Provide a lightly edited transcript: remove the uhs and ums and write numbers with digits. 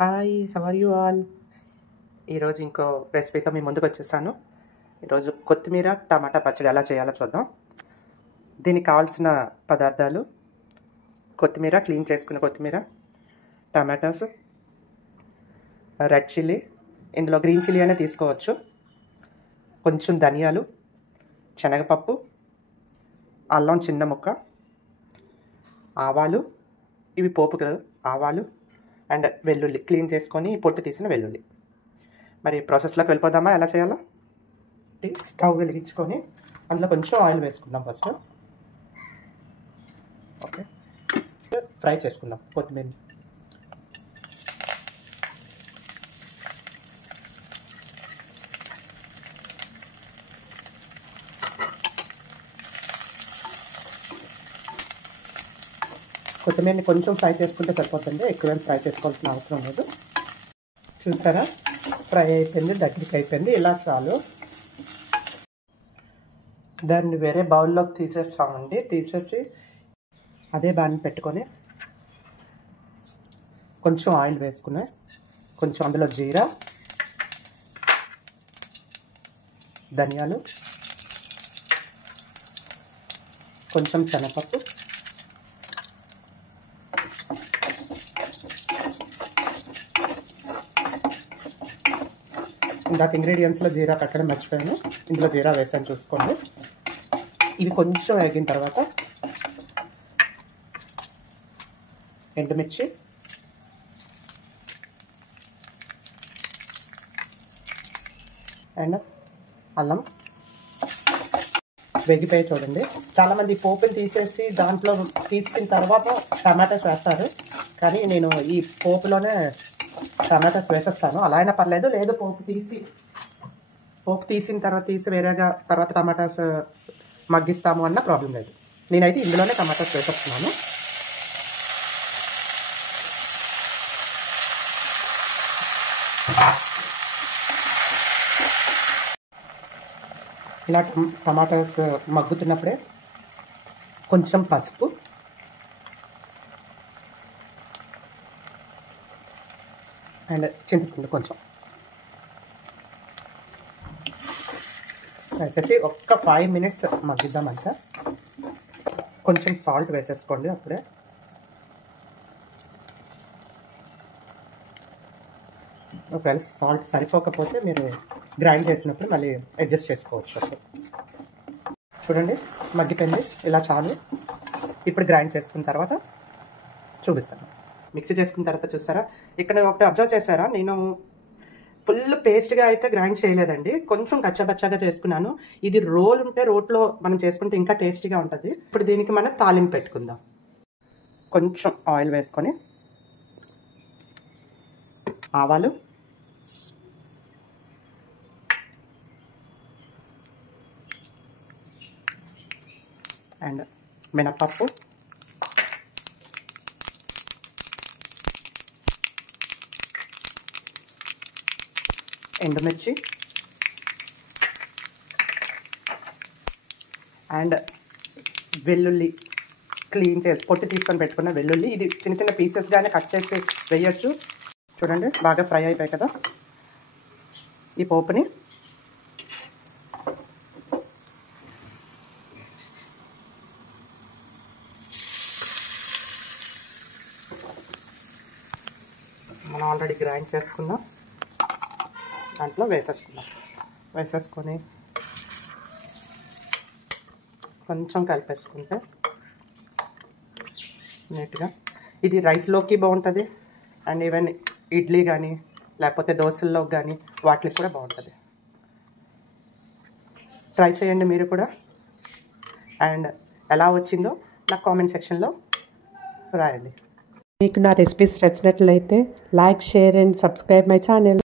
Hi, how are you all? ఈరోజు ఇంకో రెసిపీతో మీ ముందుకు వచ్చేసాను. ఈరోజు కొత్తిమీర టమాటా పచ్చడి ఎలా చేయాలో చూద్దాం. దీనికి కావాల్సిన పదార్థాలు: కొత్తిమీర, క్లీన్ చేసుకున్న కొత్తిమీర, టమాటాస్, రెడ్ చిల్లీ, ఇందులో గ్రీన్ చిల్లీ అనే తీసుకోవచ్చు, కొంచెం ధనియాలు, శనగపప్పు, అల్లం చిన్న ముక్క, ఆవాలు, ఇవి పోపుకు ఆవాలు అండ్ వెల్లుల్లి, క్లీన్ చేసుకొని పొట్టు తీసిన వెల్లుల్లి. మరి ప్రాసెస్లోకి వెళ్ళిపోదామా? ఎలా చేయాలో? స్టవ్ వెలిగించుకొని అందులో కొంచెం ఆయిల్ వేసుకుందాం ఫస్ట్. ఓకే, ఫ్రై చేసుకుందాం కొత్తిమీర. కొత్తిమీరని కొంచెం ఫ్రై చేసుకుంటే సరిపోతుంది, ఎక్కువేం ఫ్రై చేసుకోవాల్సిన అవసరం లేదు. చూసారా, ఫ్రై అయిపోయింది, దగ్గరికి అయిపోయింది. ఇలా చాలు. దాన్ని వేరే బౌల్లోకి తీసేస్తామండి. తీసేసి అదే బాణీ పెట్టుకొని కొంచెం ఆయిల్ వేసుకుని కొంచెం అందులో జీరా, ధనియాలు, కొంచెం శనగపప్పు, ఇందాక ఇంగ్రీడియంట్స్లో జీరా పెట్టడం మర్చిపోయాను, ఇందులో జీరా వేసాను చూసుకోండి. ఇవి కొంచెం వేగిన తర్వాత ఎండుమిర్చి, అండ్ అల్లం వేగిపోయి చూడండి. చాలామంది పోపుని తీసేసి దాంట్లో తీసిన తర్వాత టమాటాస్ వేస్తారు, కానీ నేను ఈ పోపులోనే టమాటాస్ వేసేస్తాను. అలా అయినా పర్లేదు, లేదు పోపు తీసిన తర్వాత వేరేగా తర్వాత టమాటాస్ మగ్గిస్తాము అన్న ప్రాబ్లం లేదు. నేనైతే ఇందులోనే టమాటాస్ వేసేస్తున్నాను. ఇలా టమాటాస్ మగ్గుతున్నప్పుడే కొంచెం పసుపు, అండ్ చింతపండు కొంచెం వేసేసి ఒక్క 5 minutes మగ్గిద్దామంట. కొంచెం సాల్ట్ వేసేసుకోండి అప్పుడే. ఒకవేళ సాల్ట్ సరిపోకపోతే మీరు గ్రైండ్ చేసినప్పుడు మళ్ళీ అడ్జస్ట్ చేసుకోవచ్చు. చూడండి, మగ్గిపోయింది. ఇలా చాలు. ఇప్పుడు గ్రైండ్ చేసుకున్న తర్వాత చూపిస్తాను. మిక్సీ చేసుకున్న తర్వాత చూసారా, ఇక్కడ ఒకటి అబ్జర్వ్ చేశారా, నేను ఫుల్ పేస్ట్గా అయితే గ్రైండ్ చేయలేదండి, కొంచెం కచ్చాబచ్చాగా చేసుకున్నాను. ఇది రోల్ ఉంటే రోట్లో మనం చేసుకుంటే ఇంకా టేస్టీగా ఉంటుంది. ఇప్పుడు దీనికి మనం తాలింపు పెట్టుకుందాం. కొంచెం ఆయిల్ వేసుకొని ఆవాలు, అండ్ మినపప్పు, ఎండుమిర్చి, అండ్ వెల్లుల్లి, క్లీన్ చేసి పొట్టు తీసుకొని పెట్టుకున్న వెల్లుల్లి. ఇది చిన్న చిన్న పీసెస్గానే కట్ చేసి వేయచ్చు. చూడండి, బాగా ఫ్రై అయిపోయాయి కదా. ఈ పోపుని మనం ఆల్రెడీ గ్రైండ్ చేసుకుందాం, దాంట్లో వేసేసుకొని కొంచెం కలిపేసుకుంటే నీట్గా. ఇది రైస్లోకి బాగుంటుంది, అండ్ ఈవెన్ ఇడ్లీ కానీ లేకపోతే దోశల్లోకి కానీ వాటికి కూడా బాగుంటుంది. ట్రై చేయండి మీరు కూడా, అండ్ ఎలా వచ్చిందో నాకు కామెంట్ సెక్షన్లో రాయండి. మీకు నా రెసిపీస్ నచ్చినట్లయితే like, share and subscribe my channel.